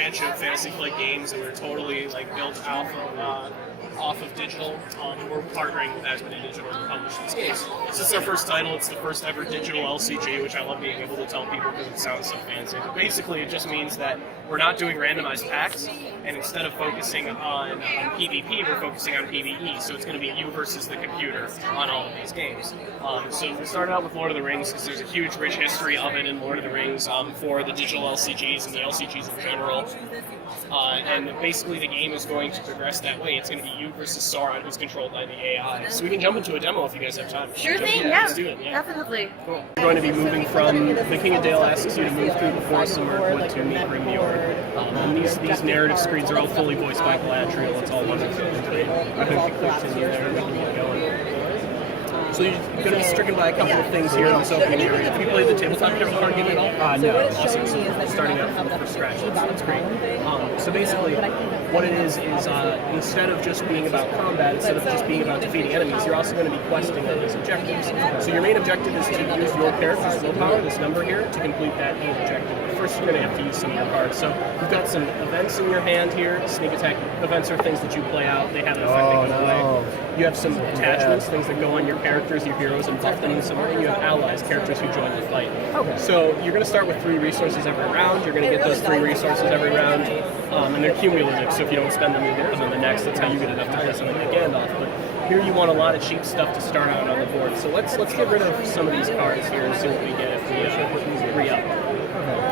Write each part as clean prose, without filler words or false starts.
branch of Fantasy Flight Games, and we're totally like built off of digital. We're partnering with Asmodee Digital to publish these games. This is our first title. It's the first ever digital LCG, which I love being able to tell people because it sounds so fancy. But basically, it just means that we're not doing randomized packs, and instead of focusing on PvP, we're focusing on PvE. So it's going to be you versus the computer on all of these games. So we started out with Lord of the Rings because there's a huge, rich history of it in Lord of the Rings for the digital LCGs and the LCGs in general. And basically, the game is going to progress that way. It's going to be you versus Sauron, who's controlled by the AI. So we can jump into a demo if you guys have time. Sure thing, yeah. Let's do it. Yeah. Definitely. Cool. We're going to be moving from the King of Dale asks you to move through the Forest of Mirkwood to meet Grimnord. And these narrative screens are all fully voiced by Galadriel. It's all wonderful. I hope you continue there. We can get going. So you're going to be stricken by a couple of things here in this opening area. Have you played the tabletop card game at all? No. Awesome. So starting out from scratch. That's great. So basically, what it is instead of just being about combat, instead of just being about defeating enemies, you're also going to be questing on these objectives. So your main objective is to use your character's willpower, this number here, to complete that main objective. First, you're going to have to use some of your cards. So you've got some events in your hand here. Sneak attack events are things that you play out. They have an effect they go away. You have some attachments, things that go on your characters, your heroes, and buff them in some way. And you have allies, characters who join the fight. Okay. So you're going to start with 3 resources every round. You're going to get those 3 resources every round, and they're cumulative. So if you don't spend them, you get them in the next. That's how you get enough to play something like Gandalf. But here you want a lot of cheap stuff to start out on the board. So let's get rid of some of these cards here and see what we get if we re-up.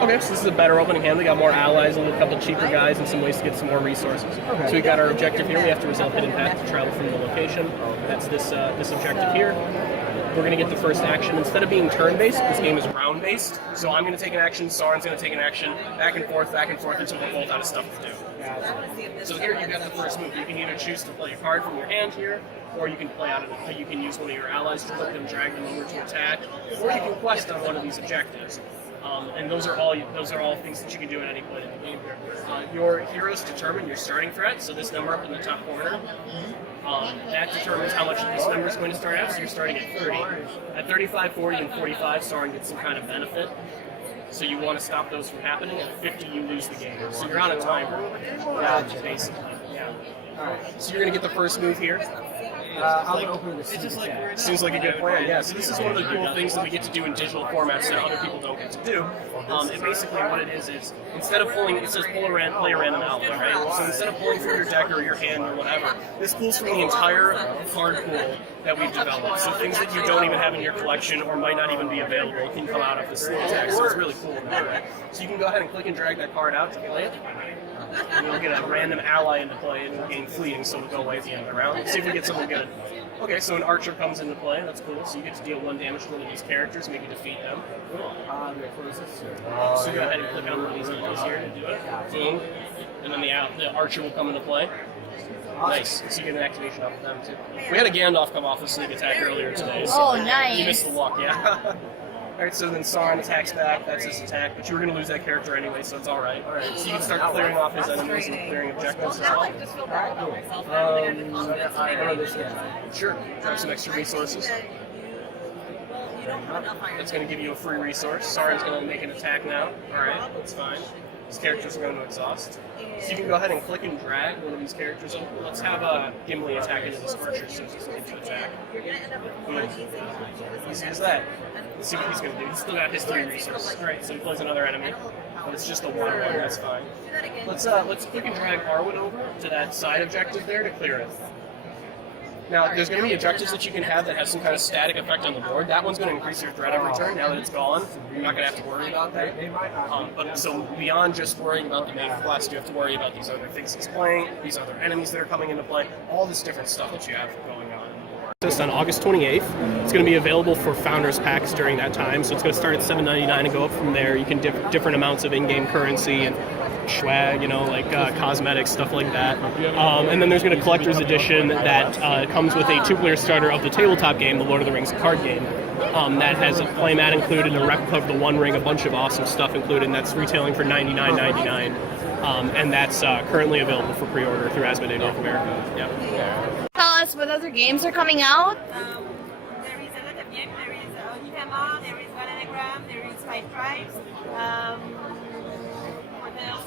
Okay, so this is a better opening hand. We got more allies, a couple cheaper guys, and some ways to get some more resources. So we got our objective here. We have to resolve hidden path to travel from the location. That's this objective here. We're going to get the first action. Instead of being turn-based, this game is round-based. So I'm going to take an action, Sauron's going to take an action, back and forth, until we're both out of stuff to do. So here you got the first move. You can either choose to play a card from your hand here, or you can play out of you can use one of your allies to click them, drag them over to attack, or you can quest on one of these objectives. And those are all things that you can do at any point in the game here. Your heroes determine your starting threat, so this number up in the top corner, that determines how much this number is going to start out, so you're starting at 30. At 35, 40, and 45, Sauron gets some kind of benefit, so you want to stop those from happening. At 50, you lose the game. So you're on a timer, basically. Yeah. Alright, so you're going to get the first move here. I'm going to open this. Seems like a good plan, yeah. So this is one of the cool things that we get to do in digital formats that other people don't get to do. And basically what it is instead of pulling, it says play a random outlet, right? So instead of pulling from your deck or your hand or whatever, this pulls from the entire card pool that we've developed. So things that you don't even have in your collection or might not even be available can come out of this attack. So it's really cool in that way. So you can go ahead and click and drag that card out to play it. And you'll get a random ally into play and you'll gain fleeting, so it'll go away at the end of the round. Let's see if we get something good. Okay, so an archer comes into play, that's cool. So you get to deal 1 damage to one of these characters, maybe defeat them. So go ahead and click on one of these enemies here to do it. Boom. And then the archer will come into play. Nice. So you get an activation off of them too. We had a Gandalf come off with sneak attack earlier today. So nice. You missed the walk, yeah. Alright, so then Sauron attacks back, that's his attack, but you were going to lose that character anyway, so it's alright. Alright, so you can start clearing off his enemies and clearing objectives as well. Sure, grab some extra resources. That's going to give you a free resource. Sauron's going to make an attack now. Alright, that's fine. These characters are going to exhaust. So you can go ahead and click and drag one of these characters over. Let's have Gimli attack into this archer so he's going to attack. Easy as that. Let's see what he's going to do. He's still got his 3 resources. Alright, so he plays another enemy. But it's just a 1/1, that's fine. Let's click and drag Arwen over to that side objective there to clear it. Now, there's going to be objectives that you can have that have some kind of static effect on the board. That one's going to increase your threat every turn. Now that it's gone, you're not going to have to worry about that. But so beyond just worrying about the main quest, you have to worry about these other things he's playing, these other enemies that are coming into play, all this different stuff that you have going on. On August 28th. It's going to be available for Founders Packs during that time, so it's going to start at $7.99 and go up from there. You can different amounts of in-game currency and swag, like cosmetics, stuff like that. And then there's going to collector's edition that comes with a 2-player starter of the tabletop game, the Lord of the Rings card game. That has a playmat included, a replica of the One Ring, a bunch of awesome stuff included, and that's retailing for $99.99. And that's currently available for pre-order through Asmodee North America. Yeah. Tell us what other games are coming out. There is a lot of games. There is Onitama, there is Valanagram, there is Five Tribes. What else?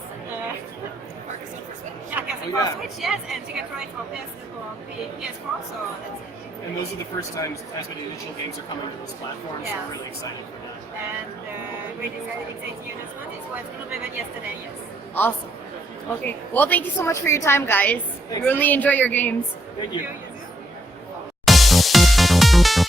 Carcassonne for Switch, yes, and Ticket Ride for PS4, so that's it. And those are the first times Asmodee Digital games are coming to this platform, so Yeah. we're really excited for that. And we decided exciting announcement. It was Gloomhaven yesterday, yes. Awesome. Okay. Well, thank you so much for your time, guys. Thanks. Really enjoy your games. Thank you. Yes.